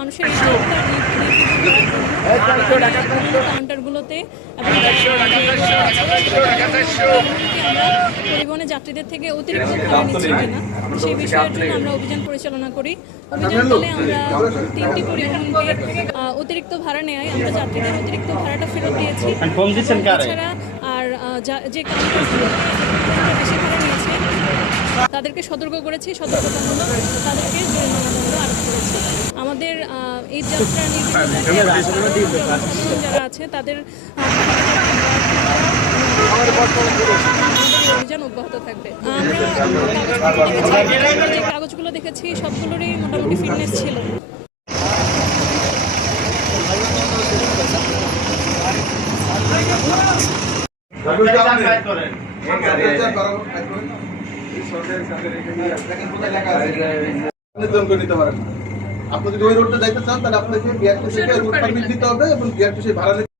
মানুষের কাউন্টারগুলোতে পরিবহনের যাত্রীদের থেকে অতিরিক্ত ভাড়া নিচ্ছে কিনা সেই বিষয়ের জন্য আমরা অভিযান পরিচালনা করি। অভিযানকালে আমরা 3টি পরিবহনকে অতিরিক্ত ভাড়া নেয় আমরা যাত্রীদের অতিরিক্ত ভাড়াটা ফেরত দিয়েছি। এছাড়া আর যে কাউন্টারগুলো বেশি ভাড়া নিয়েছে তাদেরকে সতর্ক করেছি, সতর্কতামূলক তাদেরকে জরিমানা আরোপ করেছি। আমাদের এই যাত্রা যারা আছে তাদের অভিযান অব্যাহত থাকবে। আমরা যে কাগজগুলো দেখেছি সবগুলোরই মোটামুটি ফিটনেস ছিল। আপনি যদি ওই রোডটা যাইতে চান তাহলে আপনাকে বিআরটিসি কে রুট পারমিট দিতে হবে এবং বিআরটিসি ভাড়া নিতে